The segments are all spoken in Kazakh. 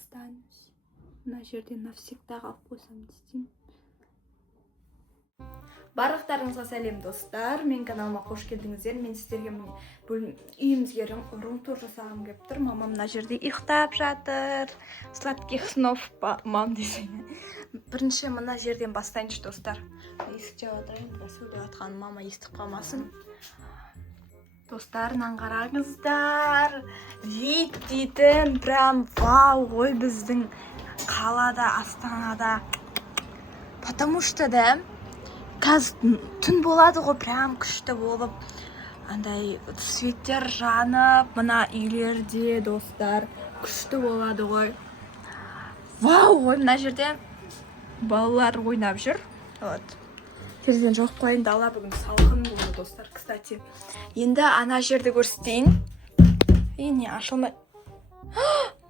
останусь. Мына жерде навсегда қалып қойсам деймін. Барлықтарыңызға сәлем достар. Мен каналыма қош келдіңіздер. Мен сіздерге үйімізге рум-тур жасағым келіп тұр. Мамам мына жерде ұйықтап жатыр. Сладких снов, мам десең. Бірінші мына жерден бастайыншы достар. Есік жауып отырайын, сөйлеп жатқан мама естіп қалмасын. Достар, қараңыздар. Вид дейтін прям вау ғой біздің қалада, Астанада. Потому что да, қазір түн болады ғой, прям күшті болып. Андай светтер жанып, мына үйлерде достар күшті болады ғой. Вау ғой, мына жерде балалар ойнап жүр. Вот. Терезеден жоқ қойын, дала бүгін салқын болды достар. Кстати, енді ана жерді көрсетейін. Не ашылмай.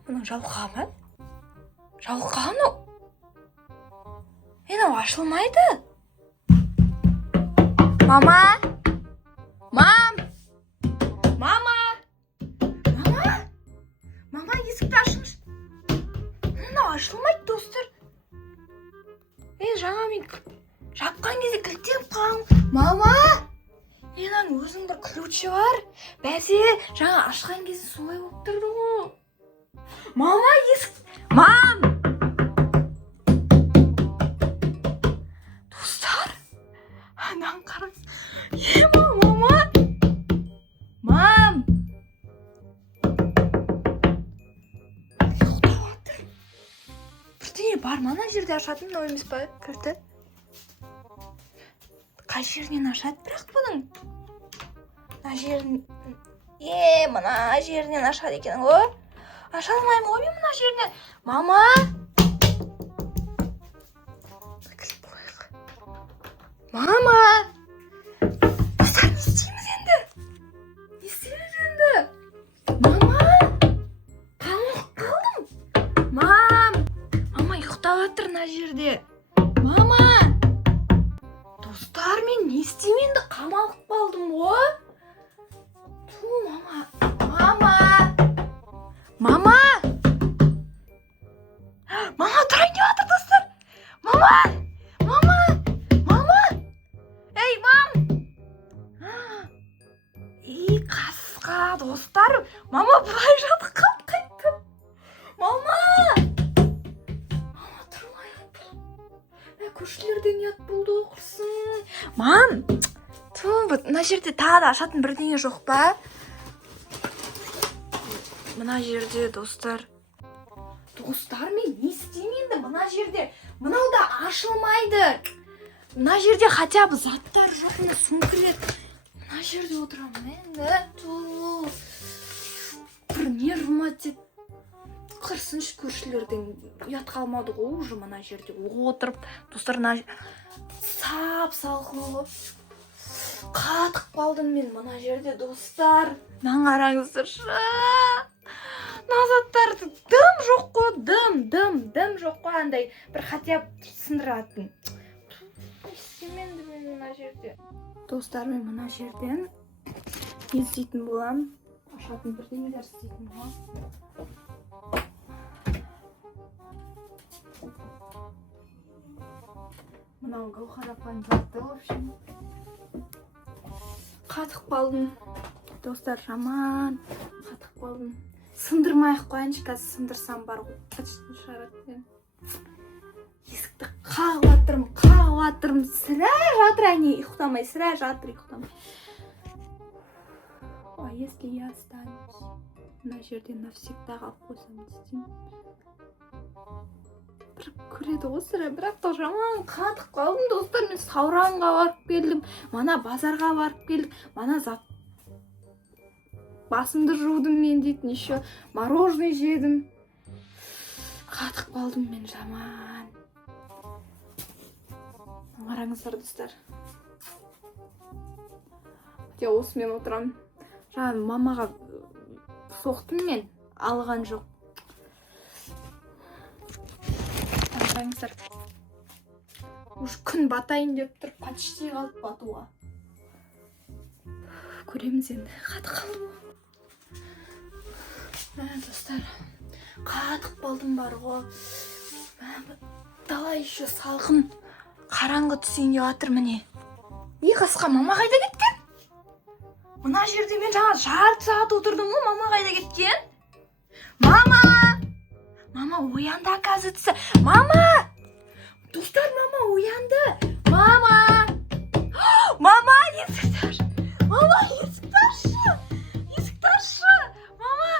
Мұның жалқа ма? Жалқа ма? Мынау ашылмайды. Мама! Мам! Мама! Мама! Мама, есікті ашыңыз. Мынау ашылмайды достар. Жаңа мен жапқан кезде кілттеп қалған. Мама! Менің өзің бір ключі бар. Бәсе, жаңа ашқан кезде солай болып тұрды ғой. Мама, есік... Мам! Достар, анан қараңыз. Мама! Мам! Ұйықтап отыр. Бірдеңе бар ма ана жерде ашатын, мынау емес па кілті? Қай жерінен ашады бірақ бұның? Мына жерін... мына жерінен ашады екен ғой. Аша алмаймын ғой мен мына жерінен. Мама! Мама! Достар, не істейміз енді? Не істейміз енді? Мама! Қалып қалдым. Мама ұйықтап жатыр мына жерде. Мама! Достар, мен не істеймін енді? Қамалып қалдым ғой. Мама! Мама! Мама! Мама, тұрайын деп жатыр достар. Мама! Мама! Мама! Ей, мам! Қасқа достар. Мама, былай жатып қалып қайтты. Мама! Мама, тұрмай жатыр. Көршілерден ұят болды оқырсын. Мам! Мына жерде тағы да ашатын бірдеңе жоқ па? Мына жерде достар. Достар, мен не істеймін енді мына жерде? Мынау да ашылмайды. Мына жерде хотя бы заттар жоқ, мына сөмкелер. Мына жерде отырамын енді. Бір нервыма тиді. Қырсыншы, көршілерден ұят қалмады ғой, уже мына жерде отырып. Достар, мына сап салқын ғой. Қатып қалдым мен мына жерде достар. Қараңыздаршы. Назаттарды дым жоқ қой, дым жоқ қой, андай бір хотя сындыратын. Істеменді мен мына жерде. Достар, мен мына жерден не істейтін болам? Ашатын бірдеңелер істейтін болам. Мынау Гаухар апаның заты, в общем. Қатып қалдым. Достар, жаман қатып қалдым. Сындырмай-ақ қойыншы, қазір сындырсам бар ғой. Қачтың шығарады. Есікті қағып-атырмын. Сірә жатыр, әне, ұйықтамай, сірә жатыр, ұйықтамай. А если я останусь? Мына жерде навсегда қалып қойсам деймін. Бір көреді ғой сірә, бірақ та жаман қатып қалдым достар. Мен Сауранға барып келдім, мана базарға барып келдім, мана зат басымды жудым мен дейтін, еще мороженое жедім. Қатып қалдым мен жаман. Қараңыздар достар. Осымен отырам. Жаңа мамаға соқтым мен, алған жоқ. Қараңыздар. Уж күн батайын деп тұр, почти қалып батуға. Көреміз енді, қатып қалды ғой. Достар, Қатық болдым бар ғой. Дала еще салқын. Қараңғы түсейін деп жатыр міне. Қасқа мама қайда кеткен? Мына жерде мен жаңа жарты сағат отырдым ғой, мама қайда кеткен? Мама оянды, оказывается. Мама! Достар, мама оянды. Мама, есікті ач. Мама, есікті ашшы. Есікті ашшы. Мама,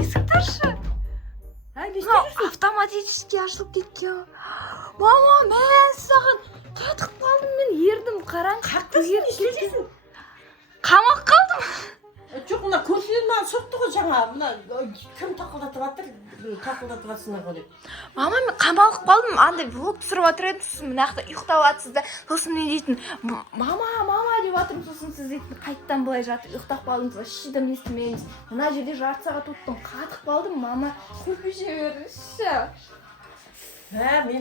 есікті ашшы. Автоматически ашылып кеткен. Мама, мен саған қатық қалдым, мен ердім, қараң. Қақтысың, істейсің. Қамақ қалдым. Жоқ, мына көршілер маған соқты ғой жаңа. Мына кім тақылдатып жатыр? Тақылдатып жатсыңдар ғой деп. Мама, мен қамалып қалдым. Андай влог түсіріп жатыр едім, сосын мына жақта ұйықтап жатсыздар. Сосын мен дейтін, мама деп жатырмын, сосын сіз дейтін, қайттан былай жатып ұйықтап қалдыңыз, вообще дым естімейміз. Мына жерде жарты сағат отырдым, қатық қалдым, мама. Көрпеше беріңізші.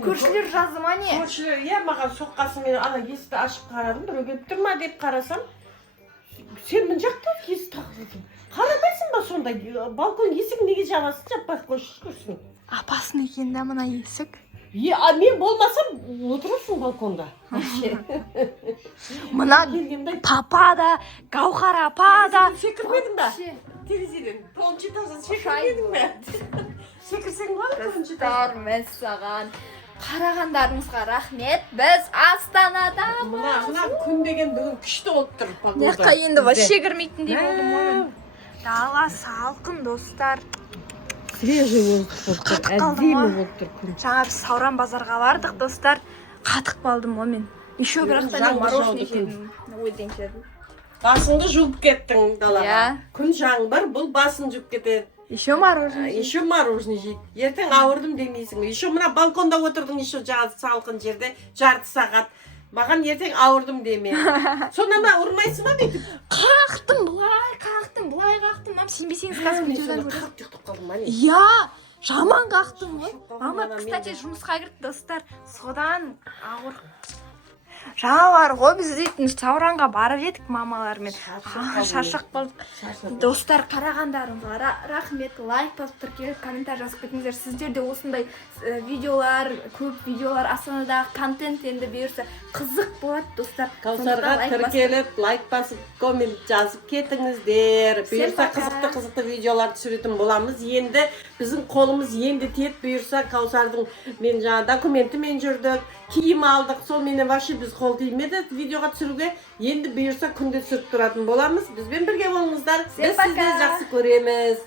Көршілер жазды ма не? Көршілер, маған соққасын, мен ана есікті ашып қарадым, біреу келіп тұр ма деп қарасам, сен мына жақта есік тақылдатың. Қарамайсың ба сонда? Балкон есігін неге жабасың? Жаппай қойшы көрсін. Апасын екен да мына есік. Мен болмасам отырасың балконда. Мына папа да, Гаухар апа да. Секірмедің ба? Терезеден. Тоғызыншы этаждан секірмедің бе? Секірсең болады тоғызыншы этаждан. Достар, мен саған қарағандарыңызға рахмет. Біз Астанадамыз. Мына күн деген бүгін күшті болып тұр. Мына енді вообще кірмейтіндей болдым ғой. Дала салқын, достар. Свежий воздух болып тұр. Әдемі болып тұр күн. Жаңа біз Сауран базарға бардық, достар. Қатық қалдым ғой мен. Еще бірақтан мороженое жедім. Ойден жедім. Басыңды жуып кеттің далаға. Күн жаңбыр, бұл басын жуып кетеді. Еще мороженое. Еще мороженое жейді. Ертең ауырдым демейсің. Еще мына балконда отырдың, еще жаңа салқын жерде жарты сағат. Маған ертең ауырдым деме. Сонда ма ұрмайсың ба бүйтіп? Қақтым, былай қақтым. Мам, сенбесеңіз қазір видеодан көресіз. Қатты ұйықтап қалдым ма не? Жаман қақтым ғой. Мама, кстати, жұмысқа кірді, достар. Содан ауыр. Жаңа бар ғой, біз дейтін Сауранға барып едік мамалармен. Шаршақ болдық. Достар, қарағандарыңызға рахмет. Лайк басып тіркеліп, комментарий жазып кетіңіздер. Сіздер де осындай видеолар, көп видеолар, Астанадағы контент енді бұйырса қызық болады, достар. Каусарға тіркеліп, лайк басып, коммент жазып кетіңіздер. Бұйырса қызықты видеолар түсіретін боламыз. Енді біздің қолымыз енді тет, бұйырса Каусардың мен жаңа документімен жүрдік, киім алдық, сол мені вообще біз қол тимеді видеоға түсіруге. Енді бұйырса күнде түсіріп тұратын боламыз. Бізбен бірге болыңыздар. Біз сізді жақсы көреміз.